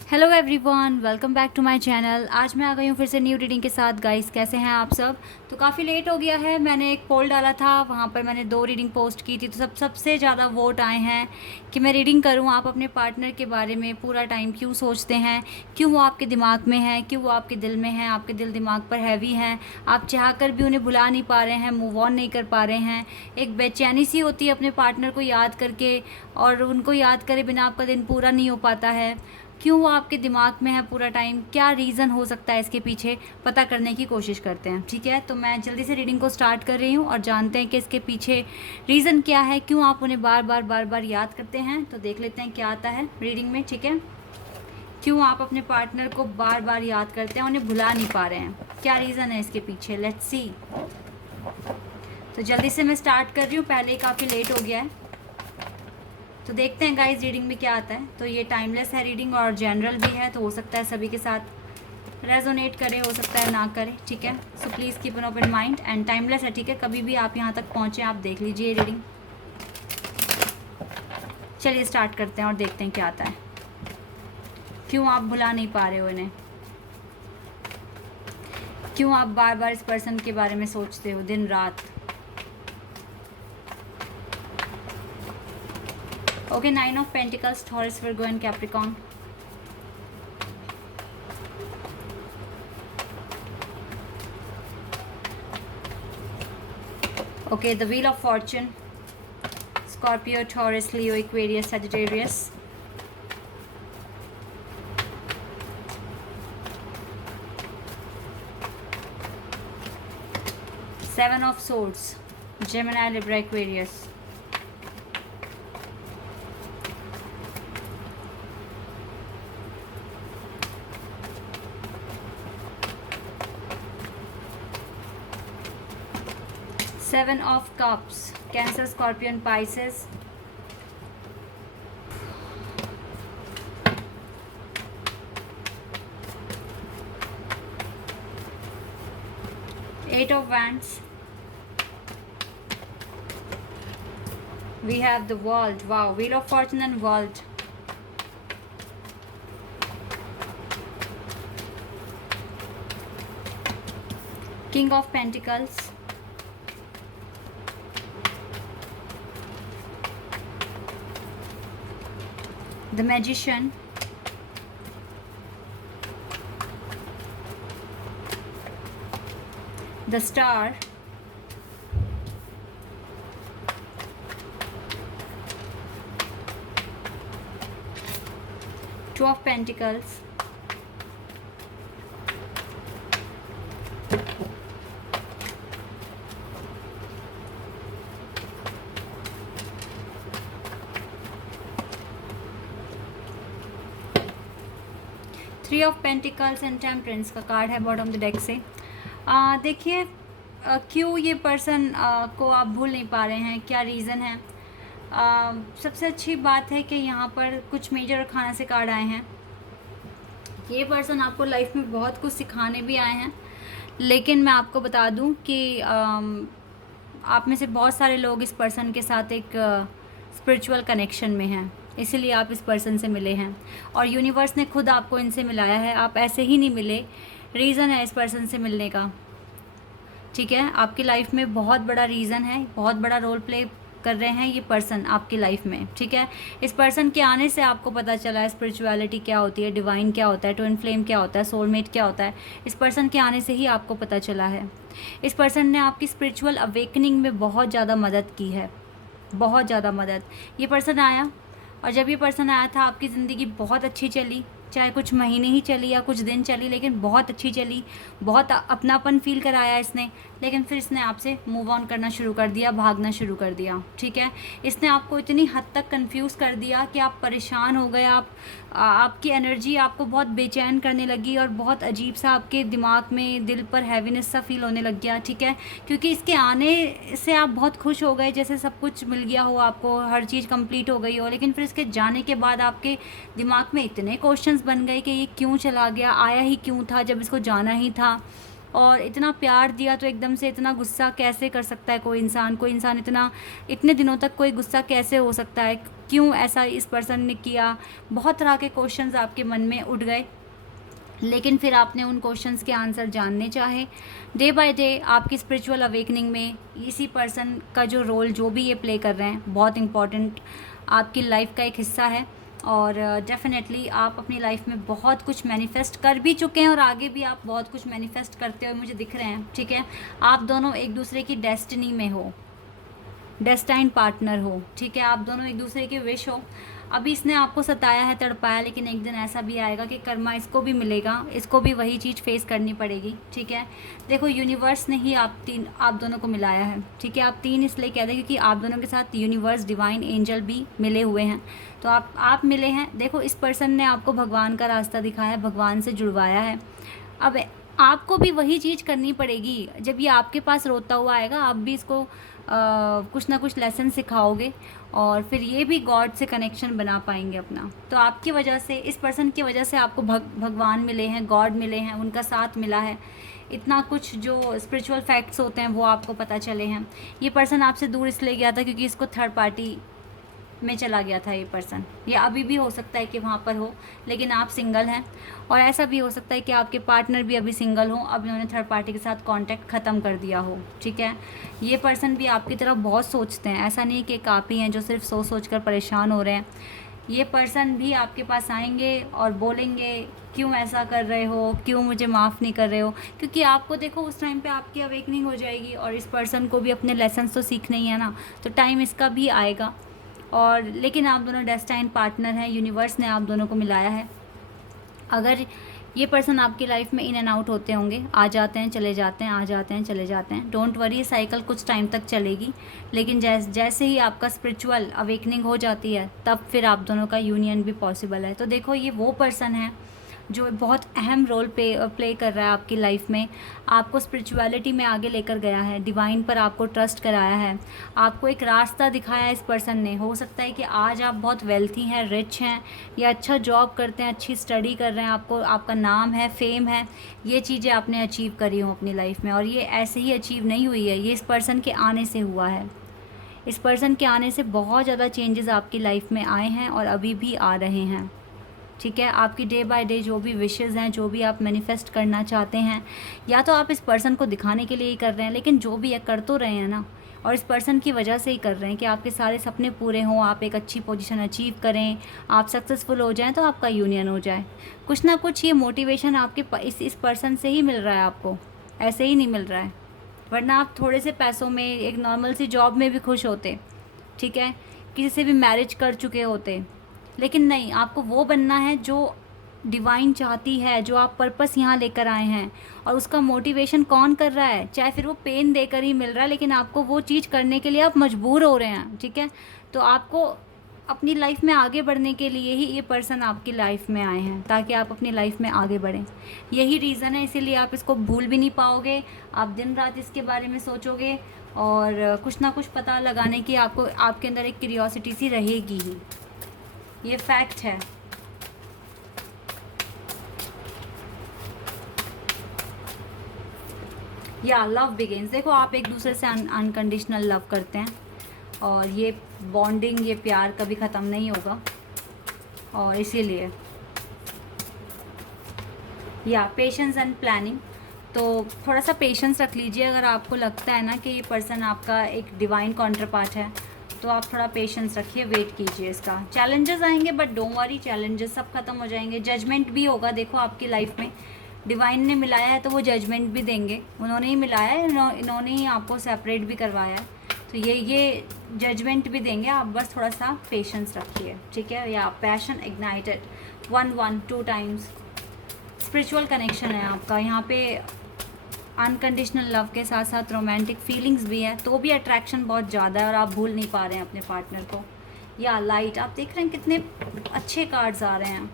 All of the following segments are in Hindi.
Hello everyone, welcome back to my channel. आज मैं आ गई हूँ फिर से न्यू रीडिंग के साथ। गाइस, कैसे हैं आप सब? तो काफ़ी लेट हो गया है। मैंने एक पोल डाला था, वहाँ पर मैंने 2 रीडिंग पोस्ट की थी, तो सबसे ज़्यादा वोट आए हैं कि मैं रीडिंग करूँ। आप अपने पार्टनर के बारे में पूरा टाइम क्यों सोचते हैं, क्यों वो आपके दिमाग में है, क्यों वो आपके दिल में है, आपके दिल दिमाग पर हैवी हैं, आप चाह कर भी उन्हें भुला नहीं पा रहे हैं, मूव ऑन नहीं कर पा रहे हैं। एक बेचैनी सी होती है अपने पार्टनर को याद करके, और उनको याद करे बिना आपका दिन पूरा नहीं हो पाता है। क्यों वो आपके दिमाग में है पूरा टाइम, क्या रीज़न हो सकता है इसके पीछे, पता करने की कोशिश करते हैं। ठीक है, तो मैं जल्दी से रीडिंग को स्टार्ट कर रही हूँ और जानते हैं कि इसके पीछे रीज़न क्या है, क्यों आप उन्हें बार बार याद करते हैं। तो देख लेते हैं क्या आता है रीडिंग में। ठीक है, क्यों आप अपने पार्टनर को बार बार याद करते हैं, उन्हें भुला नहीं पा रहे हैं, क्या रीज़न है इसके पीछे। Let's see. तो जल्दी से मैं स्टार्ट कर रही हूँ, पहले ही काफ़ी लेट हो गया है। तो देखते हैं गाइस रीडिंग में क्या आता है। तो ये टाइमलेस है रीडिंग और जनरल भी है, तो हो सकता है सभी के साथ रेजोनेट करे, हो सकता है ना करे। ठीक है, so please keep an open mind and timeless है। ठीक है, कभी भी आप यहाँ तक पहुँचे आप देख लीजिए रीडिंग। चलिए स्टार्ट करते हैं और देखते हैं क्या आता है। क्यों आप भुला नहीं पा रहे हो इन्हें, क्यों आप बार बार इस पर्सन के बारे में सोचते हो दिन रात। Okay, 9 of pentacles, taurus, Virgo and Capricorn. Okay, the Wheel of Fortune, Scorpio, Taurus, Leo, Aquarius, Sagittarius. Seven of Swords, Gemini, Libra, Aquarius. Seven of Cups, Cancer, Scorpion, Pisces. Eight of Wands. We have the World. Wow, Wheel of Fortune and World. King of Pentacles. The Magician. The Star. Two of Pentacles. Three of pentacles and temperance का कार्ड है बॉटम ऑफ द डेक से। देखिए, क्यों ये पर्सन को आप भूल नहीं पा रहे हैं, क्या रीज़न है। सबसे अच्छी बात है कि यहाँ पर कुछ मेजर और खाना से कार्ड आए हैं। ये पर्सन आपको लाइफ में बहुत कुछ सिखाने भी आए हैं, लेकिन मैं आपको बता दूं कि आप में से बहुत सारे लोग इस पर्सन के साथ एक स्पिरिचुअल कनेक्शन में हैं, इसीलिए आप इस पर्सन से मिले हैं और यूनिवर्स ने खुद आपको इनसे मिलाया है। आप ऐसे ही नहीं मिले, रीज़न है इस पर्सन से मिलने का। ठीक है, आपकी लाइफ में बहुत बड़ा रीज़न है, बहुत बड़ा रोल प्ले कर रहे हैं ये पर्सन आपकी लाइफ में। ठीक है, इस पर्सन के आने से आपको पता चला है स्पिरिचुअलिटी क्या होती है, डिवाइन क्या होता है, ट्विन फ्लेम क्या होता है, सोलमेट क्या होता है। इस पर्सन के आने से ही आपको पता चला है। इस पर्सन ने आपकी स्पिरिचुअल अवेकनिंग में बहुत ज़्यादा मदद की है, बहुत ज़्यादा मदद। ये पर्सन आया और जब ये पर्सन आया था आपकी ज़िंदगी बहुत अच्छी चली, चाहे कुछ महीने ही चली या कुछ दिन चली, लेकिन बहुत अच्छी चली, बहुत अपनापन फील कराया इसने। लेकिन फिर इसने आपसे मूव ऑन करना शुरू कर दिया, भागना शुरू कर दिया। ठीक है, इसने आपको इतनी हद तक कंफ्यूज कर दिया कि आप परेशान हो गए। आपकी एनर्जी आपको बहुत बेचैन करने लगी और बहुत अजीब सा आपके दिमाग में, दिल पर हैवीनेस सा फील होने लग गया। ठीक है, क्योंकि इसके आने से आप बहुत खुश हो गए, जैसे सब कुछ मिल गया हो आपको, हर चीज़ कंप्लीट हो गई हो। लेकिन फिर इसके जाने के बाद आपके दिमाग में इतने क्वेश्चंस बन गए कि ये क्यों चला गया, आया ही क्यों था जब इसको जाना ही था। और इतना प्यार दिया तो एकदम से इतना गुस्सा कैसे कर सकता है कोई इंसान इतना इतने दिनों तक कोई गुस्सा कैसे हो सकता है, क्यों ऐसा इस पर्सन ने किया। बहुत तरह के क्वेश्चंस आपके मन में उठ गए, लेकिन फिर आपने उन क्वेश्चंस के आंसर जानने चाहे। डे बाय डे आपकी स्पिरिचुअल अवेकनिंग में इसी पर्सन का जो रोल जो भी ये प्ले कर रहे हैं बहुत इम्पॉर्टेंट आपकी लाइफ का एक हिस्सा है। और डेफिनेटली आप अपनी लाइफ में बहुत कुछ मैनिफेस्ट कर भी चुके हैं और आगे भी आप बहुत कुछ मैनिफेस्ट करते हुए मुझे दिख रहे हैं। ठीक है, आप दोनों एक दूसरे की डेस्टिनी में हो, डेस्टाइन पार्टनर हो। ठीक है, आप दोनों एक दूसरे के विश हो। अभी इसने आपको सताया है, तड़पाया, लेकिन एक दिन ऐसा भी आएगा कि कर्मा इसको भी मिलेगा, इसको भी वही चीज़ फेस करनी पड़ेगी। ठीक है, देखो यूनिवर्स ने ही आप दोनों को मिलाया है। ठीक है, आप तीन इसलिए कहते हैं क्योंकि आप दोनों के साथ यूनिवर्स, डिवाइन एंजल भी मिले हुए हैं। तो आप मिले हैं। देखो इस पर्सन ने आपको भगवान का रास्ता दिखाया है, भगवान से जुड़वाया है। अब आपको भी वही चीज़ करनी पड़ेगी। जब ये आपके पास रोता हुआ आएगा, आप भी इसको कुछ ना कुछ लेसन सिखाओगे और फिर ये भी गॉड से कनेक्शन बना पाएंगे अपना। तो आपकी वजह से, इस पर्सन की वजह से आपको भगवान मिले हैं, गॉड मिले हैं, उनका साथ मिला है। इतना कुछ जो स्पिरिचुअल फैक्ट्स होते हैं वो आपको पता चले हैं। ये पर्सन आपसे दूर इसलिए गया था क्योंकि इसको थर्ड पार्टी में चला गया था ये पर्सन। ये अभी भी हो सकता है कि वहाँ पर हो, लेकिन आप सिंगल हैं। और ऐसा भी हो सकता है कि आपके पार्टनर भी अभी सिंगल हो, अब इन्होंने थर्ड पार्टी के साथ कांटेक्ट ख़त्म कर दिया हो। ठीक है, ये पर्सन भी आपकी तरफ बहुत सोचते हैं, ऐसा नहीं कि एक आप ही हैं जो सिर्फ सोच कर परेशान हो रहे हैं। ये पर्सन भी आपके पास आएंगे और बोलेंगे क्यों ऐसा कर रहे हो, क्यों मुझे माफ़ नहीं कर रहे हो। क्योंकि आपको देखो उस टाइम पे आपकी अवेकनिंग हो जाएगी और इस पर्सन को भी अपने लेसन्स तो सीखने ही है ना, तो टाइम इसका भी आएगा। और लेकिन आप दोनों डेस्टाइन पार्टनर हैं, यूनिवर्स ने आप दोनों को मिलाया है। अगर ये पर्सन आपकी लाइफ में इन एंड आउट होते होंगे, आ जाते हैं चले जाते हैं, आ जाते हैं चले जाते हैं, डोंट वरी, साइकिल कुछ टाइम तक चलेगी। लेकिन जैसे ही आपका स्पिरिचुअल अवेकनिंग हो जाती है तब फिर आप दोनों का यूनियन भी पॉसिबल है। तो देखो ये वो पर्सन है जो बहुत अहम रोल प्ले कर रहा है आपकी लाइफ में। आपको स्पिरिचुअलिटी में आगे लेकर गया है, डिवाइन पर आपको ट्रस्ट कराया है, आपको एक रास्ता दिखाया है इस पर्सन ने। हो सकता है कि आज आप बहुत वेल्थी हैं, रिच हैं, या अच्छा जॉब करते हैं, अच्छी स्टडी कर रहे हैं, आपका नाम है, फेम है, ये चीज़ें आपने अचीव करी हो अपनी लाइफ में। और ये ऐसे ही अचीव नहीं हुई है, ये इस पर्सन के आने से हुआ है। इस पर्सन के आने से बहुत ज़्यादा चेंजेस आपकी लाइफ में आए हैं और अभी भी आ रहे हैं। ठीक है, आपकी डे बाय डे जो भी विशेज़ हैं, जो भी आप मैनिफेस्ट करना चाहते हैं, या तो आप इस पर्सन को दिखाने के लिए ही कर रहे हैं, लेकिन जो भी है कर तो रहे हैं ना, और इस पर्सन की वजह से ही कर रहे हैं कि आपके सारे सपने पूरे हों, आप एक अच्छी पोजीशन अचीव करें, आप सक्सेसफुल हो जाएं, तो आपका यूनियन हो जाए। कुछ ना कुछ ये मोटिवेशन आपके इस पर्सन से ही मिल रहा है आपको, ऐसे ही नहीं मिल रहा है। वरना आप थोड़े से पैसों में एक नॉर्मल सी जॉब में भी खुश होते। ठीक है, किसी से भी मैरिज कर चुके होते, लेकिन नहीं, आपको वो बनना है जो डिवाइन चाहती है, जो आप पर्पस यहाँ लेकर आए हैं। और उसका मोटिवेशन कौन कर रहा है, चाहे फिर वो पेन देकर ही मिल रहा है, लेकिन आपको वो चीज़ करने के लिए आप मजबूर हो रहे हैं। ठीक है, तो आपको अपनी लाइफ में आगे बढ़ने के लिए ही ये पर्सन आपकी लाइफ में आए हैं, ताकि आप अपनी लाइफ में आगे बढ़ें। यही रीज़न है, इसीलिए आप इसको भूल भी नहीं पाओगे। आप दिन रात इसके बारे में सोचोगे और कुछ ना कुछ पता लगाने की आपके अंदर एक क्यूरियोसिटी सी रहेगी ही, ये फैक्ट है। या लव बिगिंस, देखो आप एक दूसरे से अनकंडीशनल लव करते हैं और ये बॉन्डिंग, ये प्यार कभी ख़त्म नहीं होगा। और इसीलिए या पेशेंस एंड प्लानिंग, तो थोड़ा सा पेशेंस रख लीजिए। अगर आपको लगता है ना कि ये पर्सन आपका एक डिवाइन काउंटर पार्ट है, तो आप थोड़ा पेशेंस रखिए, वेट कीजिए इसका। चैलेंजेस आएंगे बट डोंट वरी, चैलेंजेस सब खत्म हो जाएंगे। जजमेंट भी होगा, देखो आपकी लाइफ में डिवाइन ने मिलाया है तो वो जजमेंट भी देंगे, उन्होंने ही मिलाया है, इन्होंने ही आपको सेपरेट भी करवाया है, तो ये जजमेंट भी देंगे। आप बस थोड़ा सा पेशेंस रखिए। ठीक है, या passion ignited 1 2 times, spiritual connection है आपका यहाँ पे। अनकंडीशनल लव के साथ साथ रोमांटिक फीलिंग्स भी है, तो भी अट्रैक्शन बहुत ज़्यादा है और आप भूल नहीं पा रहे हैं अपने पार्टनर को। या लाइट, आप देख रहे हैं कितने अच्छे कार्ड्स आ रहे हैं।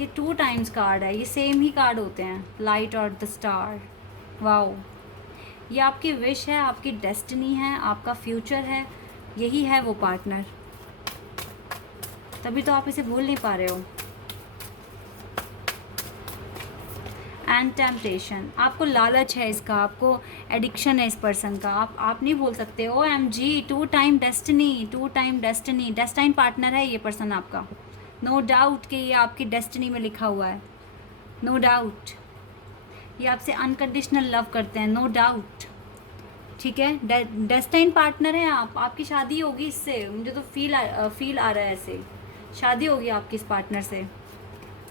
ये 2 टाइम्स कार्ड है, ये सेम ही कार्ड होते हैं, लाइट और द स्टार। वाओ, ये आपकी विश है, आपकी डेस्टिनी है, आपका फ्यूचर है, यही है वो पार्टनर, तभी तो आप इसे भूल नहीं पा रहे हो। एंड टेम्पटेशन, आपको लालच है इसका, आपको एडिक्शन है इस पर्सन का। आप नहीं बोल सकते OMG, 2 time destiny, 2 time destiny, destined partner है ये पर्सन आपका। नो डाउट कि ये आपकी डेस्टिनी में लिखा हुआ है, नो डाउट। ये आपसे अनकंडीशनल लव करते हैं, नो डाउट, ठीक है। डेस्टाइन पार्टनर है आप, आपकी शादी होगी इससे, मुझे तो फील आ रहा है ऐसे, शादी होगी आपकी इस पार्टनर से।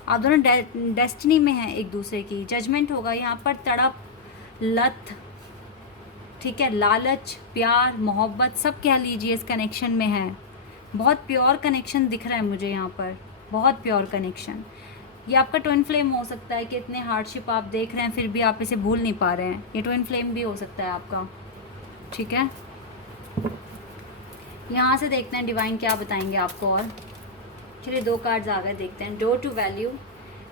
आप दोनों डेस्टिनी में हैं एक दूसरे की। जजमेंट होगा यहाँ पर, तड़प, लत, ठीक है, लालच, प्यार, मोहब्बत, सब कह लीजिए इस कनेक्शन में है। बहुत प्योर कनेक्शन दिख रहा है मुझे यहाँ पर, बहुत प्योर कनेक्शन। ये आपका ट्विन फ्लेम हो सकता है कि इतने हार्डशिप आप देख रहे हैं फिर भी आप इसे भूल नहीं पा रहे हैं, ये ट्विन फ्लेम भी हो सकता है आपका, ठीक है। यहाँ से देखते हैं डिवाइन क्या बताएंगे आपको। और चलिए 2 कार्ड्स आ गए, देखते हैं। Door to value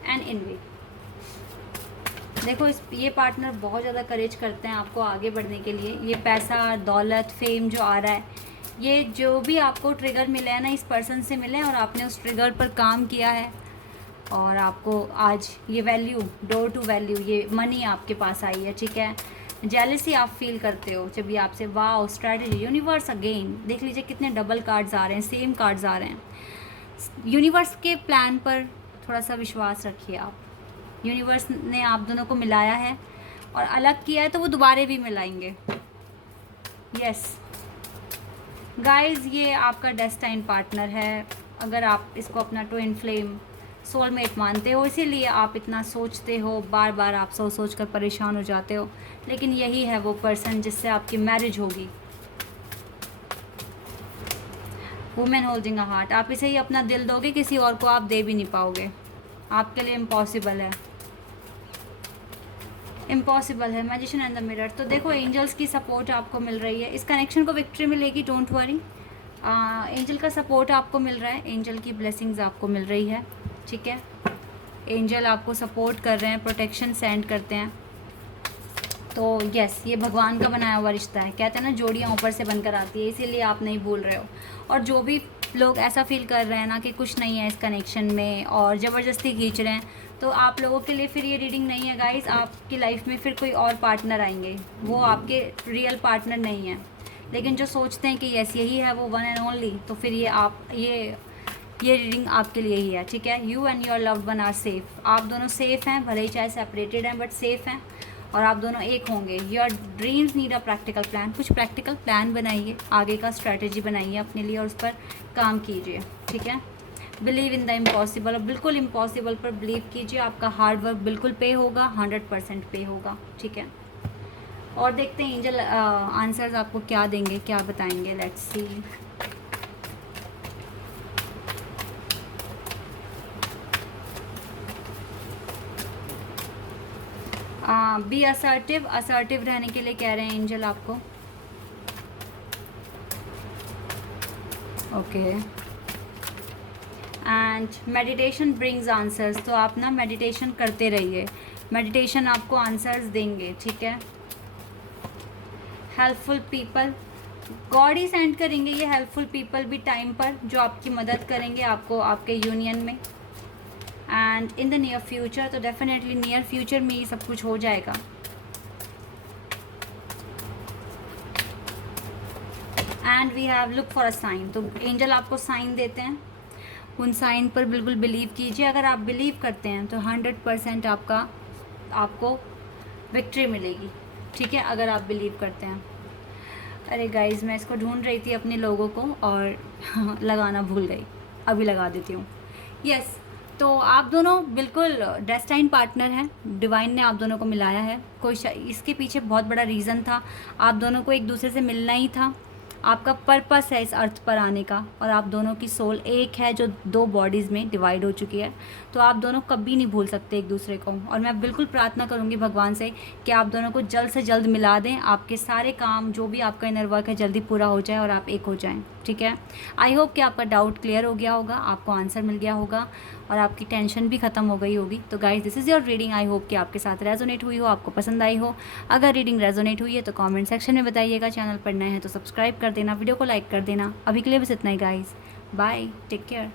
and envy. देखो ये पार्टनर बहुत ज़्यादा करेज करते हैं आपको आगे बढ़ने के लिए। ये पैसा, दौलत, फेम जो आ रहा है, ये जो भी आपको ट्रिगर मिले हैं ना इस पर्सन से मिले और आपने उस ट्रिगर पर काम किया है और आपको आज ये वैल्यू, डोर टू वैल्यू, ये मनी आपके पास आई है, ठीक है। जेलसी आप फील करते हो जब ये आपसे, वाओ, स्ट्रैटेजी, यूनिवर्स अगेन, देख लीजिए कितने डबल कार्ड्स आ रहे हैं, सेम कार्ड्स आ रहे हैं। यूनिवर्स के प्लान पर थोड़ा सा विश्वास रखिए आप। यूनिवर्स ने आप दोनों को मिलाया है और अलग किया है तो वो दोबारा भी मिलाएंगे। यस गाइस, ये आपका डेस्टाइन पार्टनर है। अगर आप इसको अपना ट्विन फ्लेम, सोलमेट मानते हो, इसीलिए आप इतना सोचते हो, बार बार आप सोच कर परेशान हो जाते हो, लेकिन यही है वो पर्सन जिससे आपकी मैरिज होगी। वुमेन होल्डिंग अ हार्ट, आप इसे ही अपना दिल दोगे, किसी और को आप दे भी नहीं पाओगे, आपके लिए इम्पॉसिबल है, इम्पॉसिबल है। मैजिशियन एंड द मिरर, तो देखो एंजल्स की सपोर्ट आपको मिल रही है, इस कनेक्शन को विक्ट्री मिलेगी, डोंट वरी। एंजल का सपोर्ट आपको मिल रहा है, एंजल की ब्लेसिंग्स आपको मिल रही है, ठीक है। एंजल आपको सपोर्ट कर रहे हैं, प्रोटेक्शन सेंड करते हैं। तो यस, ये भगवान का बनाया हुआ रिश्ता है। कहते हैं ना जोड़ियाँ ऊपर से बनकर आती है, इसीलिए आप नहीं भूल रहे हो। और जो भी लोग ऐसा फील कर रहे हैं ना कि कुछ नहीं है इस कनेक्शन में और ज़बरदस्ती खींच रहे हैं, तो आप लोगों के लिए फिर ये रीडिंग नहीं है गाइस। आपकी लाइफ में फिर कोई और पार्टनर आएंगे, वो आपके रियल पार्टनर नहीं है। लेकिन जो सोचते हैं कि यस यही है वो वन एंड ओनली, तो फिर ये रीडिंग आपके लिए ही है, ठीक है। You and your loved one are safe, आप दोनों सेफ़ हैं, भले ही चाहे सेपरेटेड हैं बट सेफ़ हैं और आप दोनों एक होंगे। Your dreams need a practical plan, कुछ प्रैक्टिकल प्लान बनाइए, आगे का स्ट्रैटेजी बनाइए अपने लिए और उस पर काम कीजिए, ठीक है। बिलीव इन द इम्पॉसिबल, बिल्कुल इम्पॉसिबल पर बिलीव कीजिए, आपका हार्ड वर्क बिल्कुल पे होगा, 100% पे होगा, ठीक है। और देखते हैं एंजल आंसर्स आपको क्या देंगे, क्या बताएंगे, let's see. Be assertive, assertive रहने के लिए कह रहे हैं एंजल आपको, okay. And meditation brings answers, तो आप ना मेडिटेशन करते रहिए, मेडिटेशन आपको आंसर्स देंगे, ठीक है। हेल्पफुल पीपल, गॉड ही सेंड करेंगे ये हेल्पफुल पीपल भी टाइम पर, जो आपकी मदद करेंगे आपको आपके यूनियन में। And in the near future, तो डेफिनेटली नियर फ्यूचर में ये सब कुछ हो जाएगा। And we have look for a sign, तो एंजल आपको साइन देते हैं, उन साइन पर बिल्कुल बिलीव कीजिए। अगर आप बिलीव करते हैं तो 100% आपको विक्ट्री मिलेगी, ठीक है, अगर आप बिलीव करते हैं। अरे गाइज, मैं इसको ढूंढ रही थी अपने लोगों को और लगाना भूल गई, अभी लगा देती हूँ। यस, तो आप दोनों बिल्कुल डेस्टाइन पार्टनर हैं, डिवाइन ने आप दोनों को मिलाया है। कोई इसके पीछे बहुत बड़ा रीज़न था, आप दोनों को एक दूसरे से मिलना ही था, आपका पर्पस है इस अर्थ पर आने का, और आप दोनों की सोल एक है जो 2 बॉडीज़ में डिवाइड हो चुकी है। तो आप दोनों कभी नहीं भूल सकते एक दूसरे को, और मैं बिल्कुल प्रार्थना करूंगी भगवान से कि आप दोनों को जल्द से जल्द मिला दें, आपके सारे काम जो भी आपका इनर वर्क है जल्दी पूरा हो जाए और आप एक हो जाएं, ठीक है। आई होप कि आपका डाउट क्लियर हो गया होगा, आपको आंसर मिल गया होगा और आपकी टेंशन भी ख़त्म हो गई होगी। तो guys, this is your reading, I hope कि आपके साथ रेजोनेट हुई हो, आपको पसंद आई हो। अगर रीडिंग रेजोनेट हुई है तो कमेंट सेक्शन में बताइएगा, चैनल पर नए हैं तो सब्सक्राइब कर देना, वीडियो को लाइक कर देना। अभी के लिए बस इतना ही गाइस, बाय, टेक केयर।